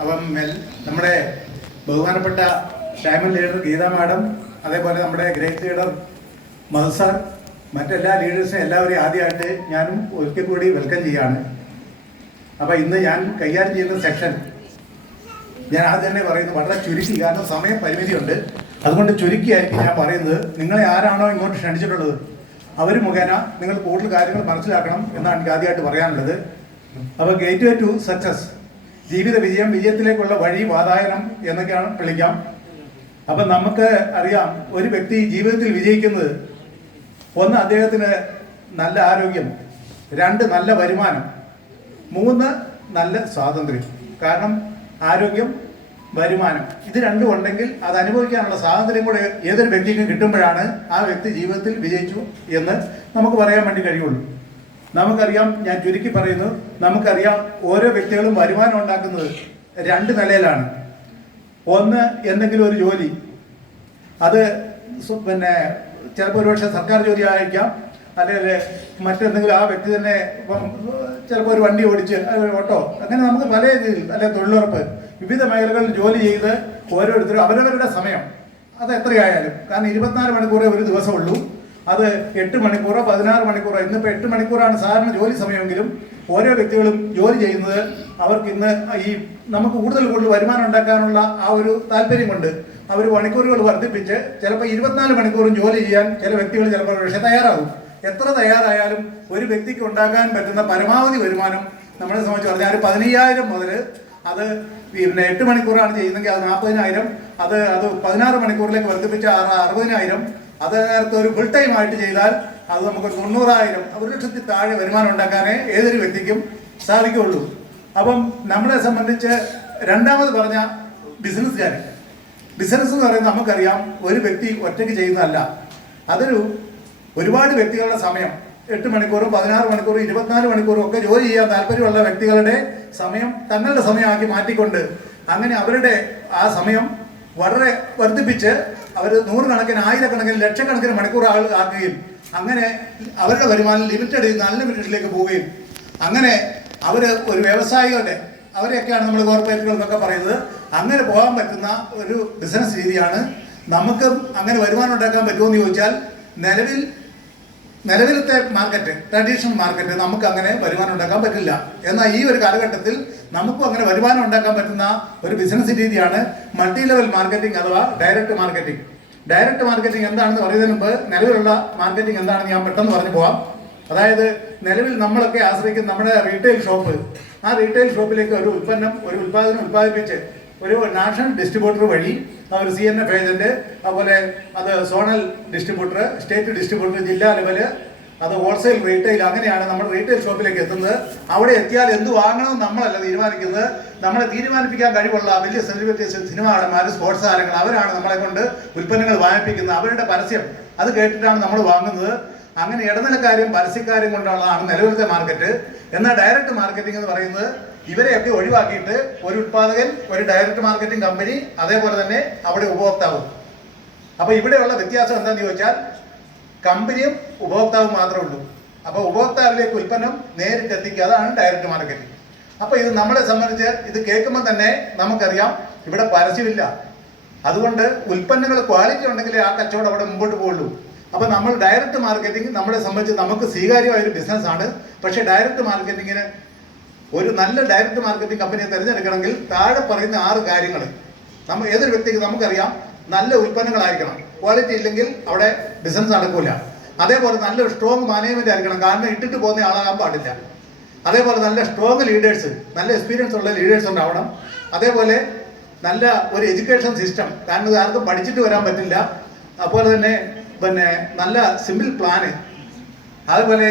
അപ്പം നമ്മുടെ ബഹുമാനപ്പെട്ട ഷാമൻ ലീഡർ ഗീത മാഡം അതേപോലെ നമ്മുടെ ഗ്രേറ്റ് ലീഡർ മഹ സാർ മറ്റെല്ലാ ലീഡേഴ്സിനും എല്ലാവരെയും ആദ്യമായിട്ട് ഞാനും ഒരിക്കൽ കൂടി വെൽക്കം ചെയ്യാണ് അപ്പം ഇന്ന് ഞാൻ കൈകാര്യം ചെയ്യുന്ന സെക്ഷൻ ഞാൻ ആദ്യം തന്നെ പറയുന്നത് വളരെ ചുരുക്കി കാരണം സമയം പരിമിതിയുണ്ട്. അതുകൊണ്ട് ചുരുക്കിയായിരിക്കും ഞാൻ പറയുന്നത്. നിങ്ങളെ ആരാണോ ഇങ്ങോട്ട് ക്ഷണിച്ചിട്ടുള്ളത് അവർ മുഖേന നിങ്ങൾ കൂടുതൽ കാര്യങ്ങൾ മനസ്സിലാക്കണം എന്നാണ് എനിക്ക് ആദ്യമായിട്ട് പറയാനുള്ളത്. അപ്പോൾ ഗേറ്റ് വേ ടു സക്സസ്. ജീവിത വിജയം വിജയത്തിലേക്കുള്ള വഴി വാതായനം എന്നൊക്കെയാണ് വിളിക്കാം. അപ്പം നമുക്ക് അറിയാം ഒരു വ്യക്തി ജീവിതത്തിൽ വിജയിക്കുന്നത് ഒന്ന് അദ്ദേഹത്തിന് നല്ല ആരോഗ്യം രണ്ട് നല്ല വരുമാനം മൂന്ന് നല്ല സ്വാതന്ത്ര്യം. കാരണം ആരോഗ്യം വരുമാനം ഇത് രണ്ടും ഉണ്ടെങ്കിൽ അത് അനുഭവിക്കാനുള്ള സ്വാതന്ത്ര്യം കൂടെ ഏതൊരു വ്യക്തിക്കും കിട്ടുമ്പോഴാണ് ആ വ്യക്തി ജീവിതത്തിൽ വിജയിച്ചു എന്ന് നമുക്ക് പറയാൻ വേണ്ടി കഴിയുള്ളൂ. നമുക്കറിയാം ഞാൻ ചുരുക്കി പറയുന്നു നമുക്കറിയാം ഓരോ വ്യക്തികളും വരുമാനം ഉണ്ടാക്കുന്നത് രണ്ട് നിലയിലാണ്. ഒന്ന് എന്തെങ്കിലും ഒരു ജോലി. അത് പിന്നെ ചിലപ്പോൾ ഒരുപക്ഷെ സർക്കാർ ജോലി ആയിരിക്കാം അല്ലെങ്കിൽ മറ്റെന്തെങ്കിലും ആ വ്യക്തി തന്നെ ചിലപ്പോൾ ഒരു വണ്ടി ഓടിച്ച് ഓട്ടോ അങ്ങനെ നമുക്ക് പല രീതിയിൽ അല്ലെങ്കിൽ തൊഴിലുറപ്പ് വിവിധ മേഖലകളിൽ ജോലി ചെയ്ത് ഓരോരുത്തരും അവരവരുടെ സമയം. അത് എത്രയായാലും കാരണം ഇരുപത്തിനാല് മണിക്കൂറേ ഒരു ദിവസമുള്ളൂ. അത് എട്ട് മണിക്കൂറോ പതിനാറ് മണിക്കൂറോ ഇന്നിപ്പോൾ എട്ട് മണിക്കൂറാണ് സാധാരണ ജോലി സമയമെങ്കിലും ഓരോ വ്യക്തികളും ജോലി ചെയ്യുന്നത് അവർക്ക് ഇന്ന് ഈ നമുക്ക് കൂടുതൽ കൂടുതൽ വരുമാനം ഉണ്ടാക്കാനുള്ള ആ ഒരു താല്പര്യം കൊണ്ട് അവർ മണിക്കൂറുകൾ വർദ്ധിപ്പിച്ച് ചിലപ്പോൾ ഇരുപത്തിനാല് മണിക്കൂറും ജോലി ചെയ്യാൻ ചില വ്യക്തികൾ ചിലപ്പോൾ പക്ഷേ തയ്യാറാകും. എത്ര തയ്യാറായാലും ഒരു വ്യക്തിക്ക് ഉണ്ടാക്കാൻ പറ്റുന്ന പരമാവധി വരുമാനം നമ്മളെ സംബന്ധിച്ച് പറഞ്ഞാൽ പതിനയ്യായിരം മുതൽ അത് പിന്നെ എട്ട് മണിക്കൂറാണ് ചെയ്യുന്നതെങ്കിൽ അത് നാൽപ്പതിനായിരം അത് അത് പതിനാറ് മണിക്കൂറിലേക്ക് വർദ്ധിപ്പിച്ച അറുപതിനായിരം അത് നേരത്തെ ഒരു ഫുൾ ടൈം ആയിട്ട് ചെയ്താൽ അത് നമുക്ക് തൊണ്ണൂറായിരം ഒരു ലക്ഷത്തി താഴെ വരുമാനം ഉണ്ടാക്കാനേ ഏതൊരു വ്യക്തിക്കും സാധിക്കുകയുള്ളൂ. അപ്പം നമ്മളെ സംബന്ധിച്ച് രണ്ടാമത് പറഞ്ഞ ബിസിനസ്സുകാരൻ ബിസിനസ് എന്ന് പറയുന്നത് നമുക്കറിയാം ഒരു വ്യക്തി ഒറ്റയ്ക്ക് ചെയ്യുന്നതല്ല. അതൊരു ഒരുപാട് വ്യക്തികളുടെ സമയം. എട്ട് മണിക്കൂറും പതിനാറ് മണിക്കൂറും ഇരുപത്തിനാല് മണിക്കൂറും ഒക്കെ ജോലി ചെയ്യാൻ താല്പര്യമുള്ള വ്യക്തികളുടെ സമയം തങ്ങളുടെ സമയമാക്കി മാറ്റിക്കൊണ്ട് അങ്ങനെ അവരുടെ ആ സമയം വളരെ വർദ്ധിപ്പിച്ച് അവർ നൂറുകണക്കിന് ആയിരക്കണക്കിന് ലക്ഷക്കണക്കിന് മണിക്കൂർ ആൾ ആക്കുകയും അങ്ങനെ അവരുടെ വരുമാനം ലിമിറ്റഡ് ചെയ്ത് നല്ല ലിമിറ്റഡിലേക്ക് പോവുകയും. അങ്ങനെ അവർ ഒരു വ്യവസായികളുടെ അവരെയൊക്കെയാണ് നമ്മൾ കോർപ്പറേറ്റുകൾ എന്നൊക്കെ പറയുന്നത്. അങ്ങനെ പോകാൻ പറ്റുന്ന ഒരു ബിസിനസ് രീതിയാണ്. നമുക്കും അങ്ങനെ വരുമാനം ഉണ്ടാക്കാൻ പറ്റുമോ എന്ന് ചോദിച്ചാൽ നിലവിൽ നിലവിലത്തെ മാർക്കറ്റ് ട്രഡീഷണൽ മാർക്കറ്റ് നമുക്ക് അങ്ങനെ വരുമാനം ഉണ്ടാക്കാൻ പറ്റില്ല. എന്നാൽ ഈ ഒരു കാലഘട്ടത്തിൽ നമുക്കും അങ്ങനെ വരുമാനം ഉണ്ടാക്കാൻ പറ്റുന്ന ഒരു ബിസിനസ് രീതിയാണ് മൾട്ടി ലെവൽ മാർക്കറ്റിംഗ് അഥവാ ഡയറക്റ്റ് മാർക്കറ്റിംഗ് ഡയറക്റ്റ് മാർക്കറ്റിംഗ് എന്താണെന്ന് പറയുന്നതിന് മുമ്പ് നിലവിലുള്ള മാർക്കറ്റിംഗ് എന്താണെന്ന് ഞാൻ പെട്ടെന്ന് പറഞ്ഞു പോവാം. അതായത് നിലവിൽ നമ്മളൊക്കെ ആശ്രയിക്കുന്ന നമ്മുടെ റീറ്റെയിൽ ഷോപ്പ് ആ റീറ്റെയിൽ ഷോപ്പിലേക്ക് ഒരു ഉൽപ്പന്നം ഒരു ഉൽപ്പാദനം ഉൽപ്പാദിപ്പിച്ച് ഒരു നാഷണൽ ഡിസ്ട്രിബ്യൂട്ടർ വഴി അവർ സി എൻ എഫ് ഏജന്റ് അതുപോലെ അത് സോണൽ ഡിസ്ട്രിബ്യൂട്ടർ സ്റ്റേറ്റ് ഡിസ്ട്രിബ്യൂട്ടർ ജില്ലാ ലെവൽ അത് ഹോൾസെയിൽ റീറ്റെയിൽ അങ്ങനെയാണ് നമ്മൾ റീറ്റെയിൽ ഷോപ്പിലേക്ക് എത്തുന്നത്. അവിടെ എത്തിയാൽ എന്ത് വാങ്ങണമെന്ന് നമ്മളല്ല തീരുമാനിക്കുന്നത്. നമ്മളെ തീരുമാനിപ്പിക്കാൻ കഴിവുള്ള വലിയ സെലിബ്രിറ്റീസ് സിനിമാടന്മാർ സ്പോർട്സ് താരങ്ങൾ അവരാണ് നമ്മളെ കൊണ്ട് ഉൽപ്പന്നങ്ങൾ വാങ്ങിപ്പിക്കുന്നത്. അവരുടെ പരസ്യം അത് കേട്ടിട്ടാണ് നമ്മൾ വാങ്ങുന്നത്. അങ്ങനെ ഇടനിലക്കാരും പരസ്യക്കാരും കൊണ്ടുള്ളതാണ് നിലവിലത്തെ മാർക്കറ്റ് എന്നാൽ ഡയറക്റ്റ് മാർക്കറ്റിംഗ് എന്ന് പറയുന്നത് ഇവരെയൊക്കെ ഒഴിവാക്കിയിട്ട് ഒരു ഉത്പാദകൻ ഒരു ഡയറക്റ്റ് മാർക്കറ്റിംഗ് കമ്പനി അതേപോലെ തന്നെ അവിടെ ഉപഭോക്താവും. അപ്പോൾ ഇവിടെയുള്ള വ്യത്യാസം എന്താണെന്ന് ചോദിച്ചാൽ കമ്പനിയും ഉപഭോക്താവും മാത്രമേ ഉള്ളൂ. അപ്പോൾ ഉപഭോക്താവിലേക്ക് ഉൽപ്പന്നം നേരിട്ട് എത്തിക്കുക അതാണ് ഡയറക്റ്റ് മാർക്കറ്റിംഗ് അപ്പോൾ ഇത് നമ്മളെ സംബന്ധിച്ച് ഇത് കേൾക്കുമ്പോൾ തന്നെ നമുക്കറിയാം ഇവിടെ പരസ്യമില്ല. അതുകൊണ്ട് ഉൽപ്പന്നങ്ങൾ ക്വാളിറ്റി ഉണ്ടെങ്കിലേ ആ കച്ചവടം അവിടെ മുമ്പോട്ട് പോകുള്ളൂ. അപ്പോൾ നമ്മൾ ഡയറക്റ്റ് മാർക്കറ്റിംഗ് നമ്മളെ സംബന്ധിച്ച് നമുക്ക് സ്വീകാര്യമായ ഒരു ബിസിനസ്സാണ് പക്ഷേ ഡയറക്റ്റ് മാർക്കറ്റിങ്ങിന് ഒരു നല്ല ഡയറക്റ്റ് മാർക്കറ്റിംഗ് കമ്പനിയെ തിരഞ്ഞെടുക്കണമെങ്കിൽ താഴെ പറയുന്ന ആറ് കാര്യങ്ങൾ നമ്മൾ ഏതൊരു വ്യക്തിക്ക് നമുക്കറിയാം നല്ല ഉൽപ്പന്നങ്ങളായിരിക്കണം. ക്വാളിറ്റി ഇല്ലെങ്കിൽ അവിടെ ബിസിനസ് നടക്കില്ല അതേപോലെ നല്ല സ്ട്രോങ് മാനേജ്മെന്റ് ആയിരിക്കണം. കാരണം ഇട്ടിട്ട് പോകുന്ന ആളാകാൻ പാടില്ല. അതേപോലെ നല്ല സ്ട്രോങ് ലീഡേഴ്സ് നല്ല എക്സ്പീരിയൻസ് ഉള്ള ലീഡേഴ്സ് ഉണ്ടാവണം. അതേപോലെ നല്ല ഒരു എഡ്യൂക്കേഷൻ സിസ്റ്റം കാരണം ഇത് ആർക്കും പഠിച്ചിട്ട് വരാൻ പറ്റില്ല. അതുപോലെ തന്നെ പിന്നെ നല്ല സിമ്പിൾ പ്ലാന് അതുപോലെ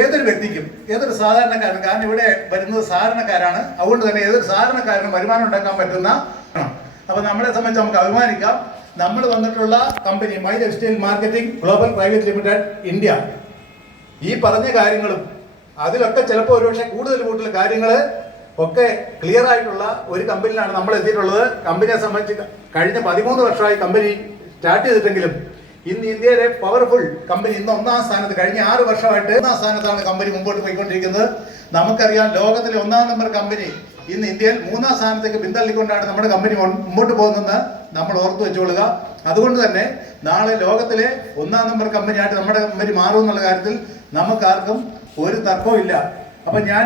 ഏതൊരു വ്യക്തിക്കും ഏതൊരു സാധാരണക്കാരനും കാരണം ഇവിടെ വരുന്നത് സാധാരണക്കാരാണ്. അതുകൊണ്ട് തന്നെ ഏതൊരു സാധാരണക്കാരനും വരുമാനം ഉണ്ടാക്കാൻ പറ്റുന്ന അപ്പൊ നമ്മളെ സംബന്ധിച്ച് നമുക്ക് അഭിമാനിക്കാം. നമ്മൾ വന്നിട്ടുള്ള company my textile marketing global private limited India ഈ പറഞ്ഞ കാര്യങ്ങളും അതിലൊക്കെ ചിലപ്പോൾ ഒരുപക്ഷെ കൂടുതൽ കൂടുതൽ കാര്യങ്ങൾ ഒക്കെ ക്ലിയർ ആയിട്ടുള്ള ഒരു കമ്പനിയിലാണ് നമ്മൾ എത്തിയിട്ടുള്ളത്. കമ്പനിയെ സംബന്ധിച്ച് കഴിഞ്ഞ പതിമൂന്ന് വർഷമായി കമ്പനി സ്റ്റാർട്ട് ചെയ്തിട്ടെങ്കിലും ഇന്ന് ഇന്ത്യയിലെ പവർഫുൾ കമ്പനി ഇന്ന് ഒന്നാം സ്ഥാനത്ത് കഴിഞ്ഞ ആറ് വർഷമായിട്ട് ഒന്നാം സ്ഥാനത്താണ് കമ്പനി മുമ്പോട്ട് പോയിക്കൊണ്ടിരിക്കുന്നത്. നമുക്കറിയാം ലോകത്തിലെ ഒന്നാം നമ്പർ കമ്പനി ഇന്ന് ഇന്ത്യയിൽ മൂന്നാം സ്ഥാനത്തേക്ക് പിന്തള്ളിക്കൊണ്ടാണ് നമ്മുടെ കമ്പനി മുമ്പോട്ട് പോകുന്നതെന്ന് നമ്മൾ ഓർത്തു വെച്ചുകൊള്ളുക. അതുകൊണ്ട് തന്നെ നാളെ ലോകത്തിലെ ഒന്നാം നമ്പർ കമ്പനിയായിട്ട് നമ്മുടെ കമ്പനി മാറും എന്നുള്ള കാര്യത്തിൽ നമുക്കാർക്കും ഒരു തർക്കവും ഇല്ല. അപ്പം ഞാൻ